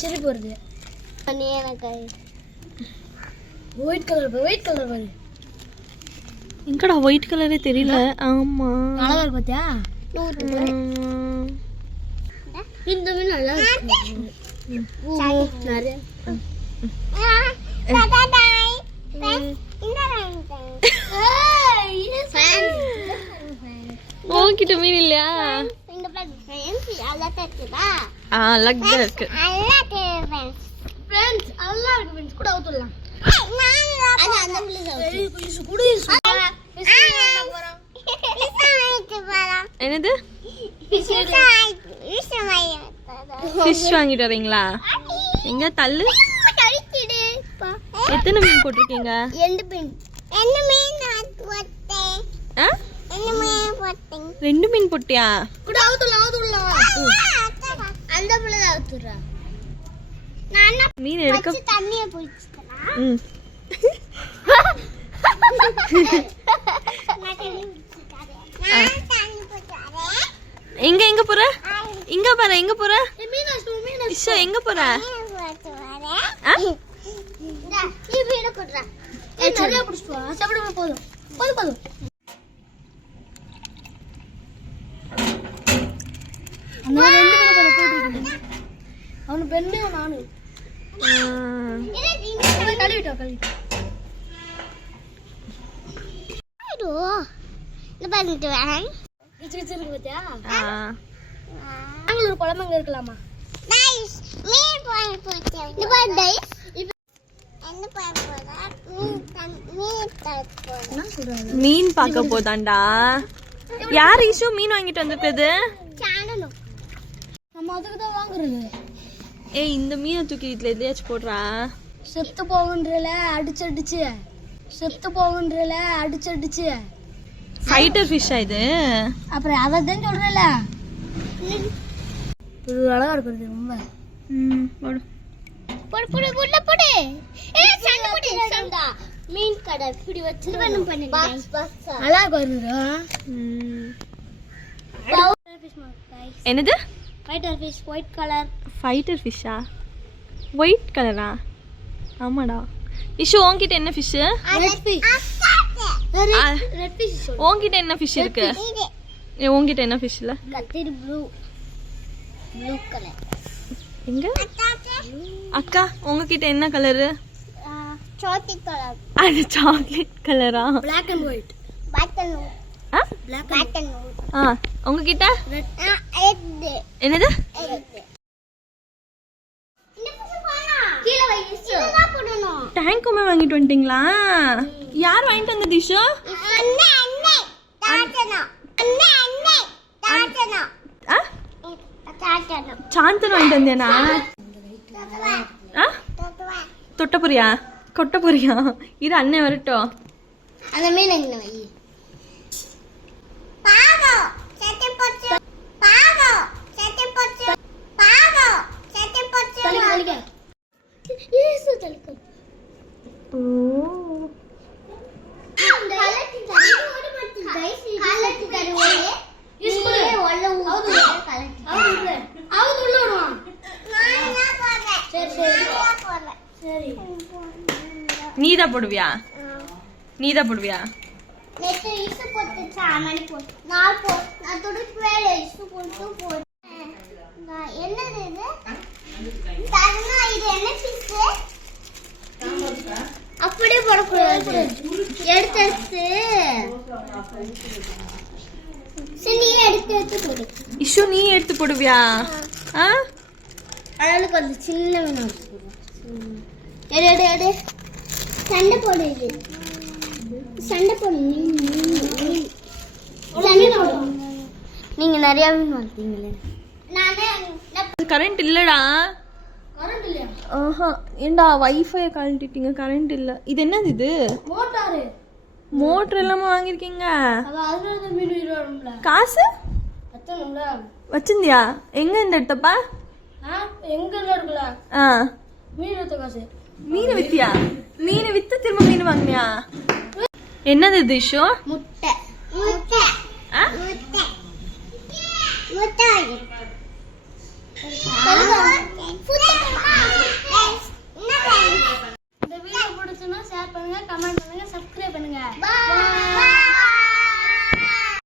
சிரிப்பு வருது. White colour பாரு. எங்கடா ஒயிட் கலரே தெரியல. ஆமா அழகா இருக்கு பாத்தியா? இந்த மீன் நல்லா இருக்கு. உன்கிட்ட மீன் இல்லையா? அழகா இருக்கு. கூட ஊத்தலாம். என்னது? ஃபிஷ் வாங்கிட்டு வரீங்களா? எங்க தள்ளு. எத்தனை மீன் போட்டிருக்கீங்க? 2 மீன். 2 மீன் போட்டியா? கூட ஊத்தலாம். அந்த புள்ள ஊத்துறா. நான் மீன் எடுக்க தண்ணிய போயிடுச்சுடா. எங்க போற? இங்க போற? இஷோ எங்க போற? போதும். அவனு பெண்ணு நானு கழுவிட்டோம். ஒரு குழம்பு இருக்கலாமா? மீன் பார்க்க போதாண்டா. யார் இஷு மீன் வாங்கிட்டு வந்திருக்குது? நம்ம அதுக்குதான் வாங்குறது. ஏய் இந்த மீனை தூக்கி இதுல எதையாச்சும் போடுறா. செத்து போகுன்றல அடிச்சு ஃபைட்டர் ஃபிஷ்ஷா இது? அப்புறம் அதான் சொல்றல. இது அழகா இருக்குது ரொம்ப. போடு. சண்டா மீன் கடை இப்படி வச்சு நல்லா வருது. என்னது? Fighter fish white colour. Fighter ஃபிஷ்ஷா? ஒயிட் கலரா? ஆமாடா. இஷு உன்கிட்ட என்ன ஃபிஷ்? Red fish. உன்கிட்ட என்ன ஃபிஷ் இருக்கு? உன்கிட்ட என்ன ஃபிஷ் இல்ல? கத்திரி ப்ளூ கலர். எங்க அக்கா உங்ககிட்ட என்ன கலரு? Chocolate colour. அது சாக்லேட் கலரா? Black and white. உங்ககிட்ட ரெட். என்னது? டேங்க்குமே வாங்கிட்டு வந்துட்டீங்களா? யார் வாங்கிட்டு வந்த டிஷோ? சாந்தன் வாங்கிட்டு வந்தேனா? தொட்டபுரியா கொட்டபுரியா? இரு அண்ணன் வரட்டும். அந்த மீன் எங்க வை? நீதா போடுவியா? அப்படியே போடக்கூடாது. எடுத்து போடு. இஷு நீ எடுத்து போடுவியா? அழகு வந்து சின்ன மீன் எடு. சண்டை போடு. நீங்க நிறைய மீன் வளர்த்தீங்களே. கரண்ட் இல்லடா. கரண்ட் இல்லையா? ஏண்டா வைஃபை கழட்டிட்டீங்க, கரண்ட் இல்ல. இது என்னது? இது மோட்டர் எல்லாமே வாங்கிருக்கீங்க. காசு வச்சிருந்தியா? எங்க இந்த எடுத்தப்பா? மீன் வித்தியா? மீன் வித்து திரும்ப மீன் வாங்கினியா? என்னது இது ஷோ? முட்டை.